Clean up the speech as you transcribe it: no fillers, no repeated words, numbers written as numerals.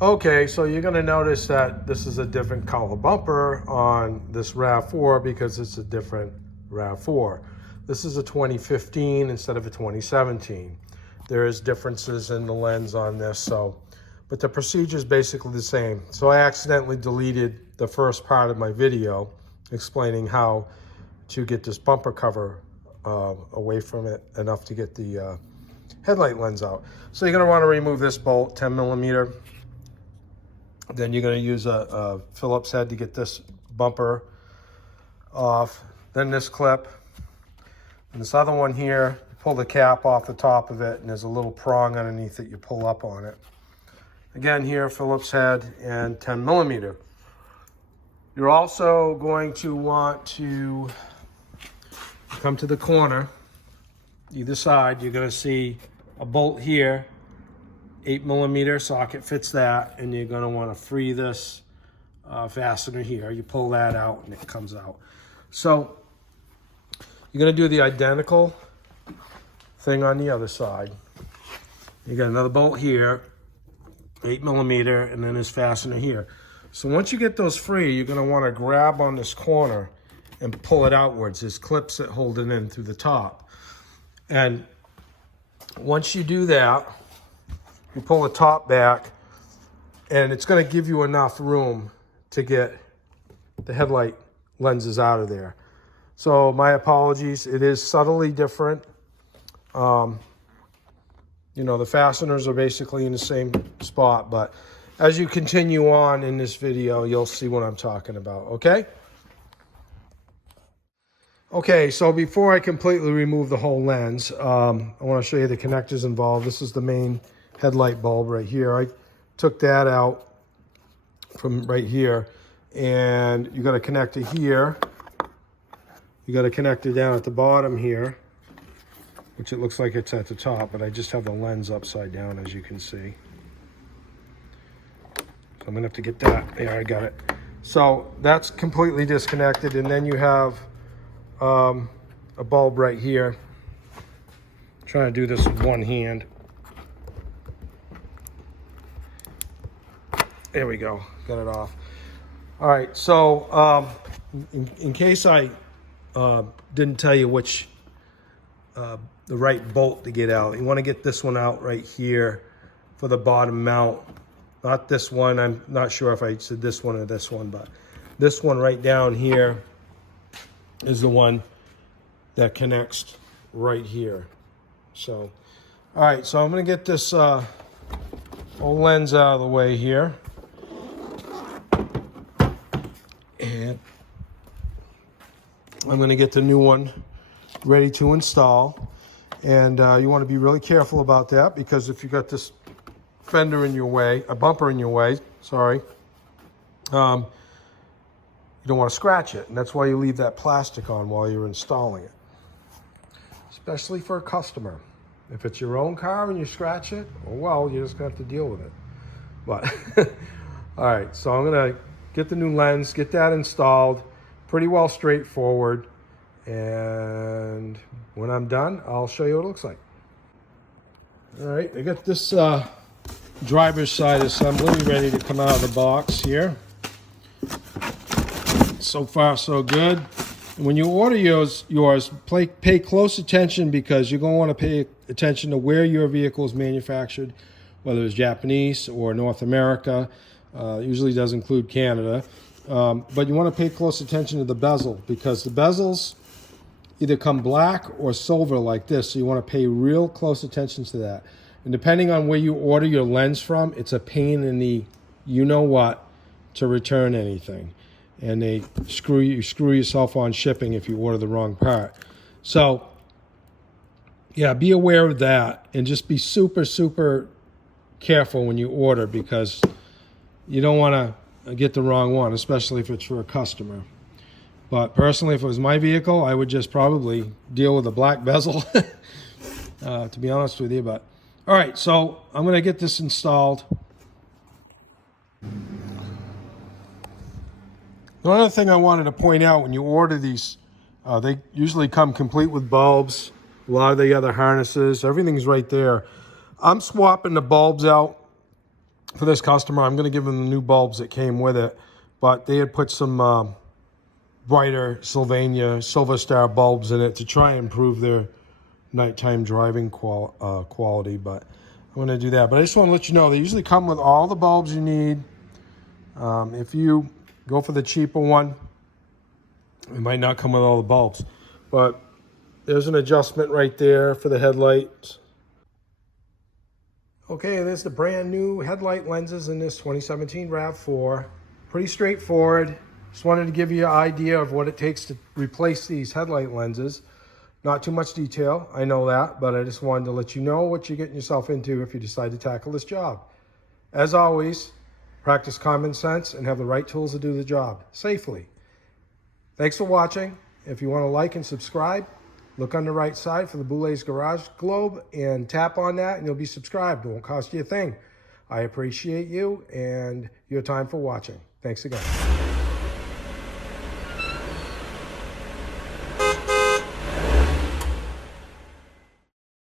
Okay, so you're gonna notice that this is a different color bumper on this RAV4 because it's a different RAV4. This is a 2015 instead of a 2017. There is differences in the lens on this, but the procedure is basically the same. So I accidentally deleted the first part of my video explaining how to get this bumper cover away from it enough to get the headlight lens out. So you're gonna wanna remove this bolt, 10 millimeter. Then you're going to use a Phillips head to get this bumper off. Then this clip. And this other one here, you pull the cap off the top of it, and there's a little prong underneath it. You pull up on it. Again here, Phillips head and 10 millimeter. You're also going to want to come to the corner. Either side, you're going to see a bolt here. 8 millimeter socket fits that, and you're going to want to free this fastener here. You pull that out and it comes out. So you're going to do the identical thing on the other side. You got another bolt here, 8 millimeter, and then this fastener here. So once you get those free, you're going to want to grab on this corner and pull it outwards. There's clips that hold it in through the top. And once you do that, you pull the top back, and it's going to give you enough room to get the headlight lenses out of there. So my apologies, it is subtly different. You know, the fasteners are basically in the same spot, but as you continue on in this video, you'll see what I'm talking about, okay? Okay, so before I completely remove the whole lens, I want to show you the connectors involved. This is the main headlight bulb right here. I took that out from right here, and you got a connector here. You got a connector down at the bottom here, which it looks like it's at the top, but I just have the lens upside down, as you can see. So I'm gonna have to get that. There, I got it. So that's completely disconnected, and then you have a bulb right here. I'm trying to do this with one hand. There we go, got it off. All right, so in case I didn't tell you which, the right bolt to get out, you want to get this one out right here for the bottom mount. Not this one, I'm not sure if I said this one or this one, but this one right down here is the one that connects right here. So, all right, so I'm going to get this whole lens out of the way here. And I'm going to get the new one ready to install. And you want to be really careful about that, because if you got this fender in your way, a bumper in your way, sorry, you don't want to scratch it. And that's why you leave that plastic on while you're installing it, especially for a customer. If it's your own car and you scratch it, well, you're just going to have to deal with it. But all right, so I'm going to get the new lens, get that installed. Pretty well straightforward. And when I'm done, I'll show you what it looks like. All right, I got this driver's side assembly ready to come out of the box here. So far, so good. When you order yours, pay close attention, because you're going to want to pay attention to where your vehicle is manufactured, whether it's Japanese or North America. Usually does include Canada. But you want to pay close attention to the bezel, because the bezels either come black or silver like this. So you want to pay real close attention to that. And depending on where you order your lens from, it's a pain in the you-know-what to return anything. And they screw yourself on shipping if you order the wrong part. So yeah, be aware of that, and just be super, super careful when you order, because you don't want to get the wrong one, especially if it's for a customer. But personally, if it was my vehicle, I would just probably deal with a black bezel, to be honest with you. But all right, so I'm going to get this installed. The other thing I wanted to point out, when you order these, they usually come complete with bulbs, a lot of the other harnesses, everything's right there. I'm swapping the bulbs out for this customer. I'm going to give them the new bulbs that came with it, but they had put some brighter Sylvania Silver Star bulbs in it to try and improve their nighttime driving quality, but I'm going to do that. But I just want to let you know, they usually come with all the bulbs you need. If you go for the cheaper one, it might not come with all the bulbs, but there's an adjustment right there for the headlights. Okay, there's the brand new headlight lenses in this 2017 RAV4. Pretty straightforward. Just wanted to give you an idea of what it takes to replace these headlight lenses. Not too much detail, I know that, but I just wanted to let you know what you're getting yourself into if you decide to tackle this job. As always, practice common sense and have the right tools to do the job safely. Thanks for watching. If you want to like and subscribe, look on the right side for the Boulet's Garage globe and tap on that and you'll be subscribed. It won't cost you a thing. I appreciate you and your time for watching. Thanks again.